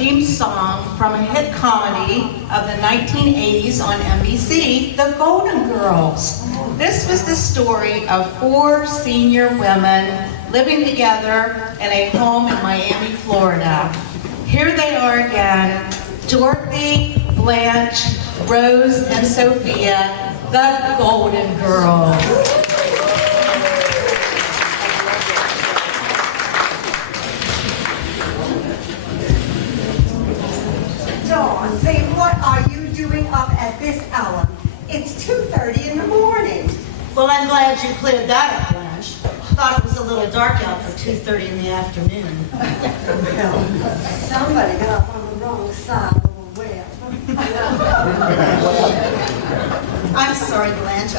theme song from a hit comedy of the 1980s on NBC, The Golden Girls. This was the story of 4 senior women living together in a home in Miami, Florida. Here they are again, Dorothy, Blanch, Rose, and Sophia, the Golden Girls. Dorothy, what are you doing up at this hour? It's 2:30 in the morning. Well, I'm glad you cleared that up, Blanche. Thought it was a little dark out for 2:30 in the afternoon. Well, somebody got up on the wrong side of the web. I'm sorry, Blanche.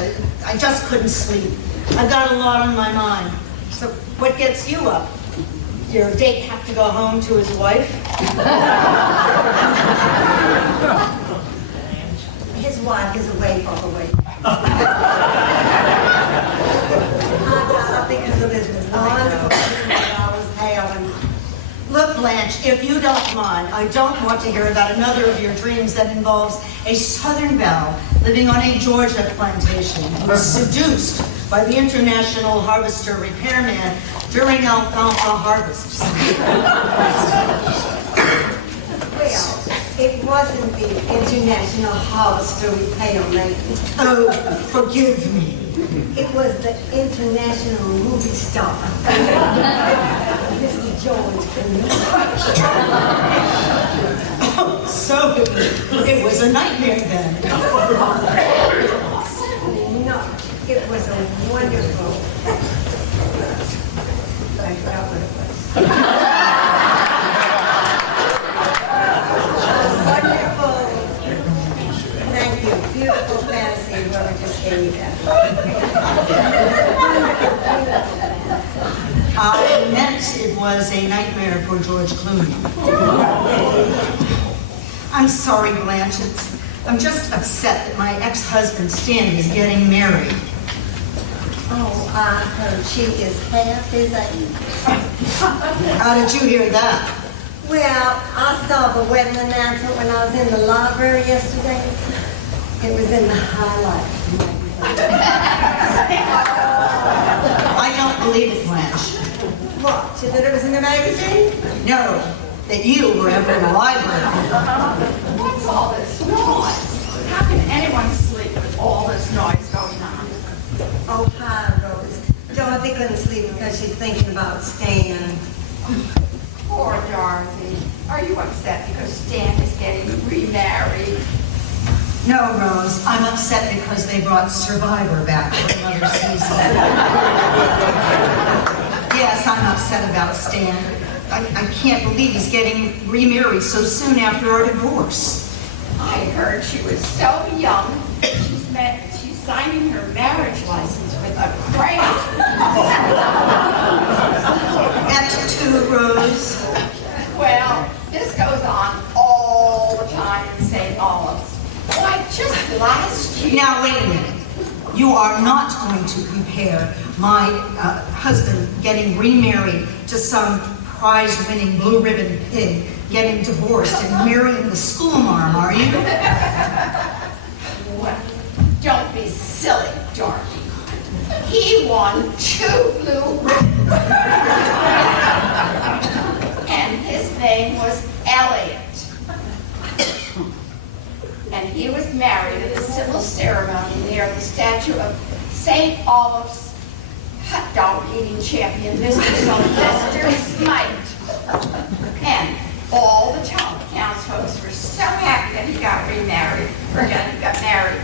I just couldn't sleep. I've got a lot on my mind. So what gets you up? Your date have to go home to his wife? His wife is away for the week. I think it's this wonderful thing that I was having. Look, Blanche, if you don't mind, I don't want to hear about another of your dreams that involves a Southern belle living on a Georgia plantation who was seduced by the international harvester repairman during alfalfa harvest. Well, it wasn't the international harvester repairman. Oh, forgive me. It was the international movie star, Mr. George Clooney. Oh, so it was a nightmare then. Certainly not. It was a wonderful. I forgot what it was. Wonderful. Thank you. Beautiful fantasy, whoever just gave me that. I meant it was a nightmare for George Clooney. I'm sorry, Blanche. I'm just upset that my ex-husband Stan is getting married. Oh, I heard she is half his age. How did you hear that? Well, I saw the wedding announcement when I was in the library yesterday. It was in the highlights. I don't believe it, Blanche. What? That it was in the magazine? No, that you were ever in the library. What's all this noise? How can anyone sleep with all this noise going on? Oh, hi, Rose. Dorothy couldn't sleep because she's thinking about Stan. Poor Dorothy. Are you upset because Stan is getting remarried? No, Rose, I'm upset because they brought Survivor back for another season. Yes, I'm upset about Stan. I can't believe he's getting remarried so soon after our divorce. I heard she was so young, she's signing her marriage license with a crayon. At 2, Rose. Well, this goes on all the time in St. Olive's. Why, just last year. Now, wait a minute. You are not going to compare my husband getting remarried to some prize-winning blue-ribbon pig getting divorced and marrying the schoolmarm, are you? Well, don't be silly, Dorothy. He won 2 blue ribbons. And his name was Elliot. And he was married at a civil ceremony near the statue of St. Olive's hot dog eating champion, Mr. Sylvester Smite. And all the townsfolk were so happy that he got remarried, or got married,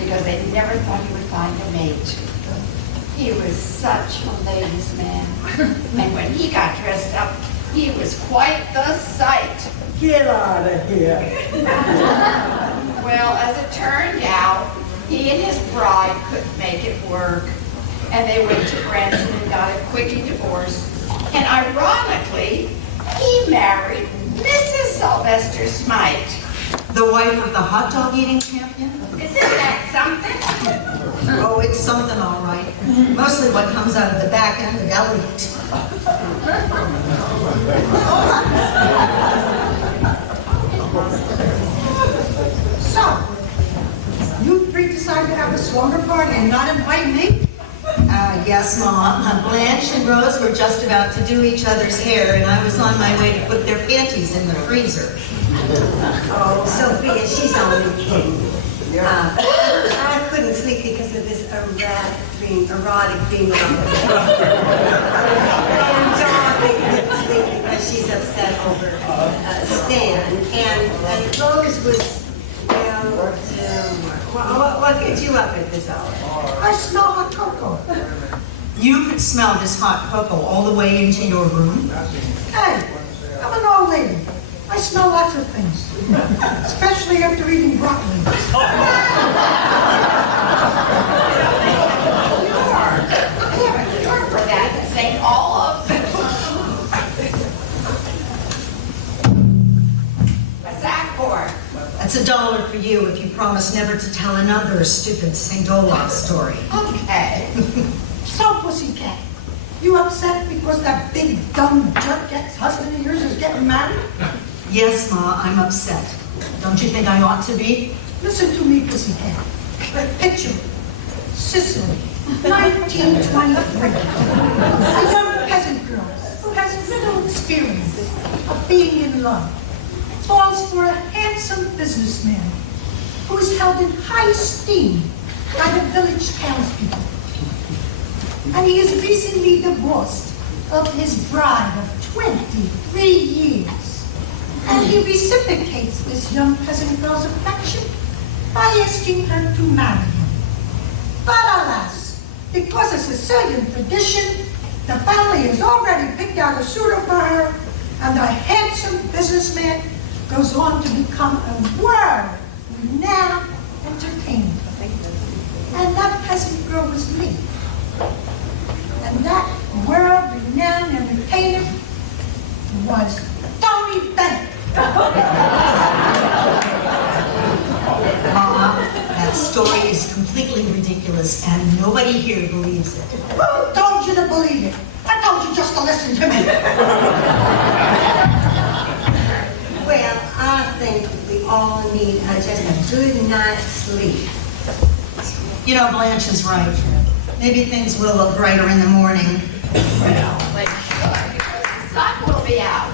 because they never thought he would find a mate. He was such a ladies' man. And when he got dressed up, he was quite the sight. Get out of here. Well, as it turned out, he and his bride couldn't make it work. And they went to Branson and got a quickie divorce. And ironically, he married Mrs. Sylvester Smite. The wife of the hot dog eating champion? Isn't that something? Oh, it's something all right. Mostly what comes out of the back end of Elliot. decide to have a slumber party and not invite me? Yes, Mom. Blanche and Rose were just about to do each other's hair, and I was on my way to put their panties in the freezer. Oh, Sophia, she's only kidding. I couldn't sleep because of this erotic dream and Dorothy couldn't sleep because she's upset over Stan. And Rose was, what gets you up at this hour? I smell hot cocoa. You could smell this hot cocoa all the way into your room? Hey, I'm an old lady. I smell lots of things, especially after eating broccoli. You're for that, St. Olive. What's that for? That's $1 for you if you promise never to tell another stupid St. Olaf story. Okay. So, pussycat, you upset because that big dumb jerk ex-husband of yours is getting married? Yes, Ma, I'm upset. Don't you think I ought to be? Listen to me, pussycat. Picture it. Sicily, 1923. A young peasant girl who has little experience of being in love falls for a handsome businessman who is held in high esteem by the village townspeople. And he is recently divorced of his bride of 23 years. And he reciprocates this young peasant girl's affection by asking her to marry him. But alas, because of Sicilian tradition, the family has already picked out a suitor for her, and the handsome businessman goes on to become a world-renowned entertainer. And that peasant girl was me. And that world-renowned entertainer was Tony Bennett. Mama, that story is completely ridiculous, and nobody here believes it. Who told you to believe it? I told you just to listen to me. Well, I think we all need just a good night's sleep. You know, Blanche is right. Maybe things will look brighter in the morning. Well, they should, because the sun will be out.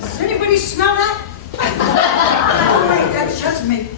Does anybody smell that? Oh, wait, that's just me.